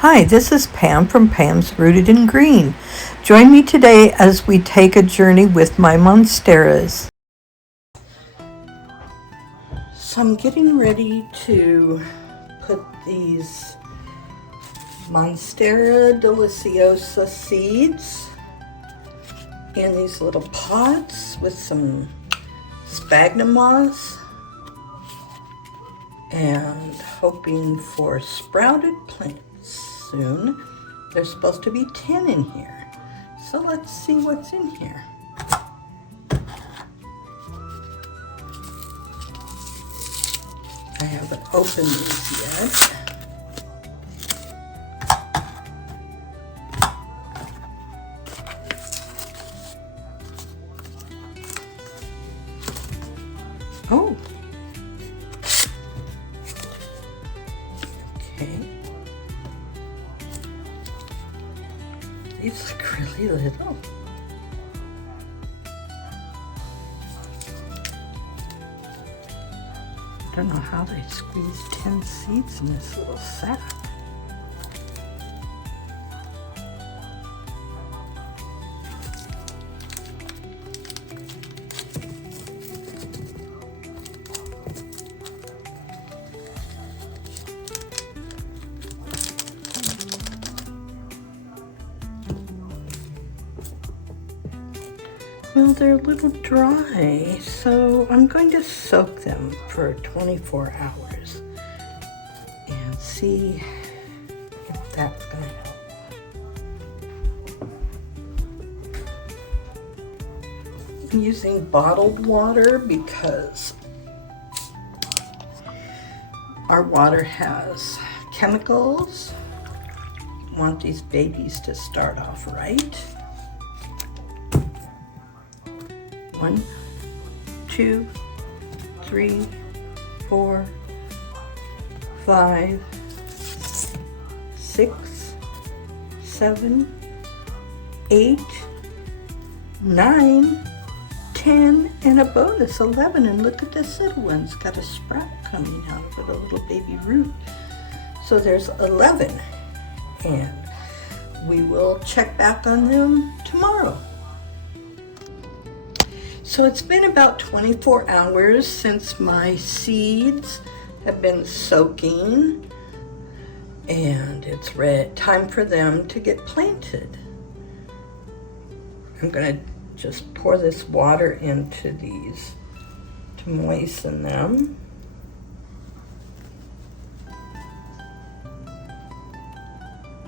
Hi, this is Pam from Pam's Rooted in Green. Join me today as we take a journey with my Monsteras. So I'm getting ready to put these Monstera deliciosa seeds in these little pots with some sphagnum moss and hoping for sprouted plants soon. There's supposed to be 10 in here. So let's see what's in here. I haven't opened these yet. Oh. Okay. These look really little. I don't know how they squeeze 10 seeds in this little sack. Well, they're a little dry, so I'm going to soak them for 24 hours and see if that's going to help. I'm using bottled water because our water has chemicals. I want these babies to start off right. 1, 2, 3, 4, 5, 6, 7, 8, 9, 10, and a bonus 11. And look at this little one. It's got a sprout coming out of it, a little baby root. So there's 11. And we will check back on them tomorrow. So it's been about 24 hours since my seeds have been soaking, and it's time for them to get planted. I'm going to just pour this water into these to moisten them.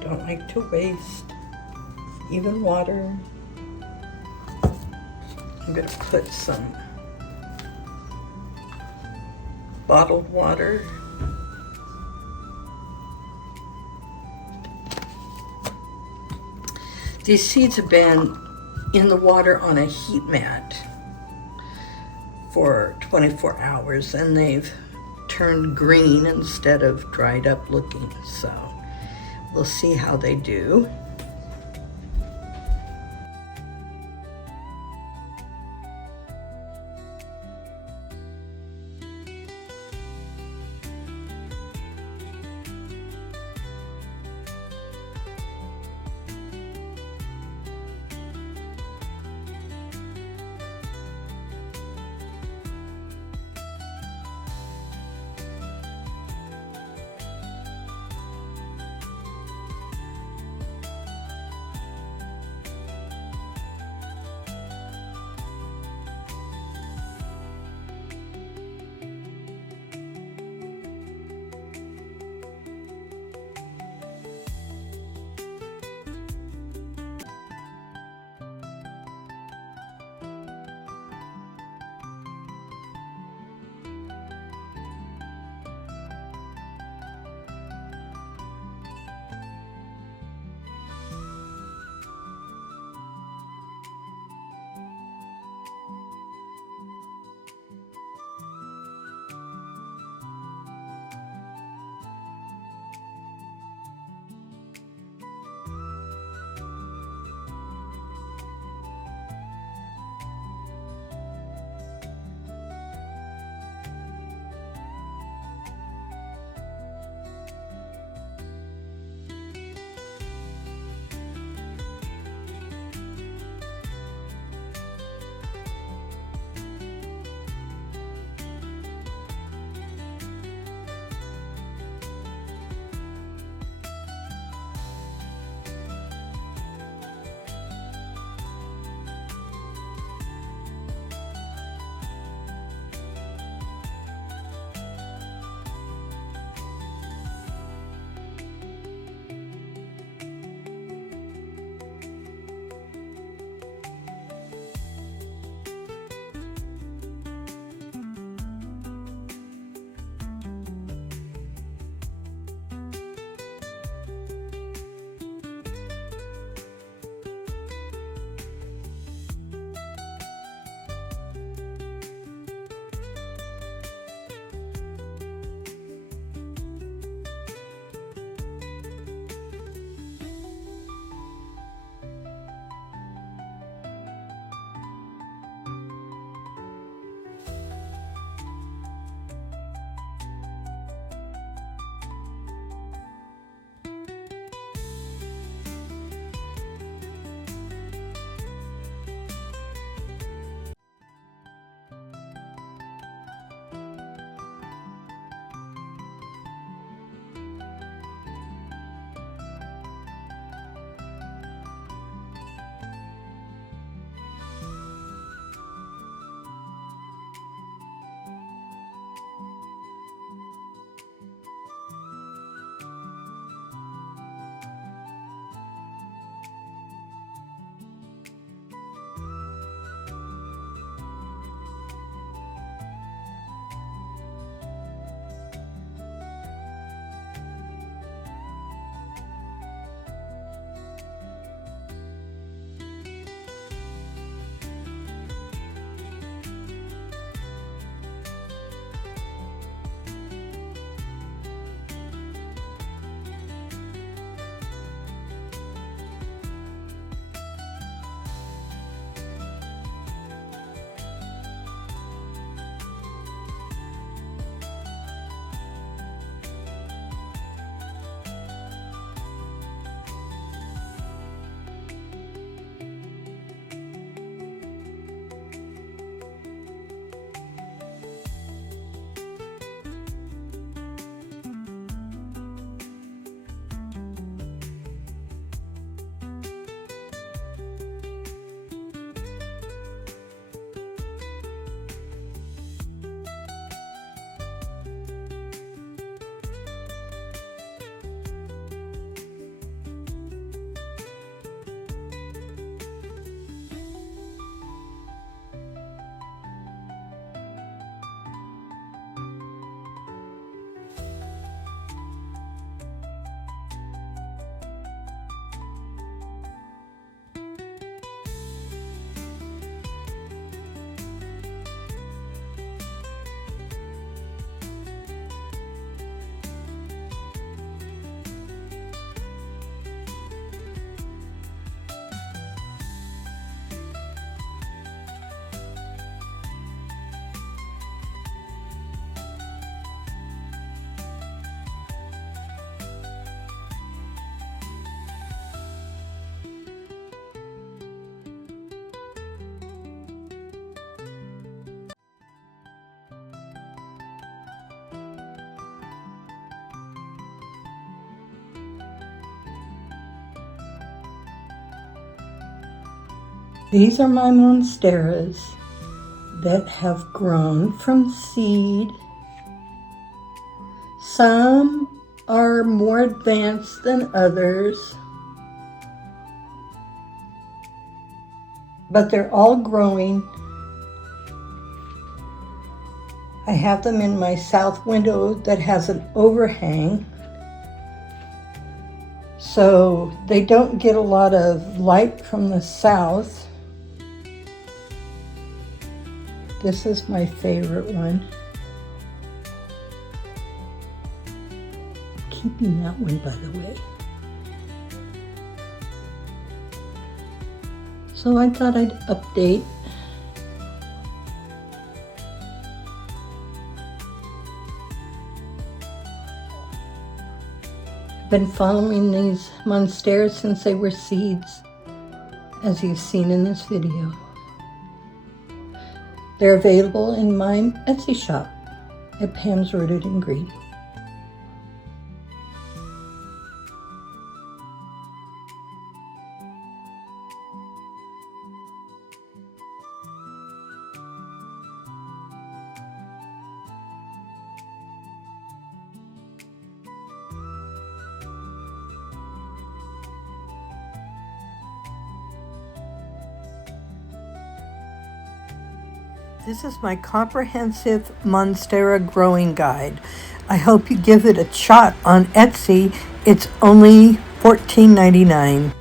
Don't like to waste even water. I'm going to put some bottled water. These seeds have been in the water on a heat mat for 24 hours, and they've turned green instead of dried up looking. So we'll see how they do. These are my Monsteras that have grown from seed. Some are more advanced than others, but they're all growing. I have them in my south window that has an overhang, so they don't get a lot of light from the south. This is my favorite one. Keeping that one, by the way. So I thought I'd update. I've been following these Monstera since they were seeds, as you've seen in this video. They're available in my Etsy shop at Pam's Rooted in Green. This is my comprehensive Monstera growing guide. I hope you give it a shot on Etsy. It's only $14.99.